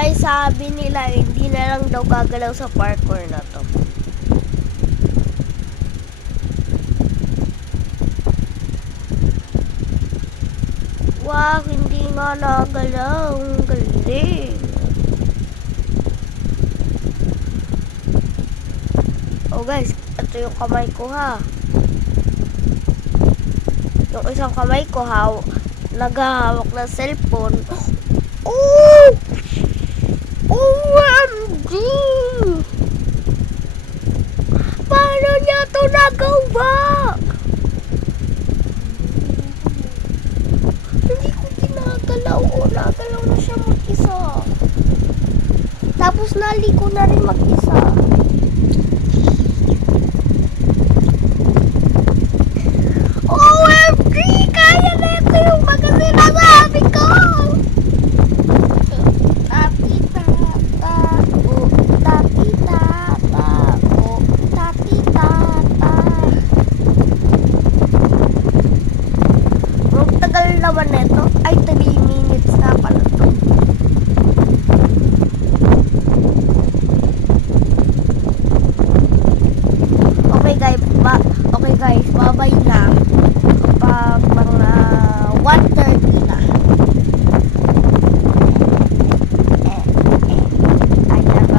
Guys, sabi nila hindi na lang daw gagalaw sa parkour na to. Wow, hindi nga nagalaw. Ang galing. Oh guys, ito yung kamay ko ha. Yung isang kamay ko naghahawak ng cellphone. Oh! OMG! Paano niya ito nagawa? Hindi ko ginagalaw. O, nagalaw na siya mag-isa. Tapos naliko na rin mag-isa.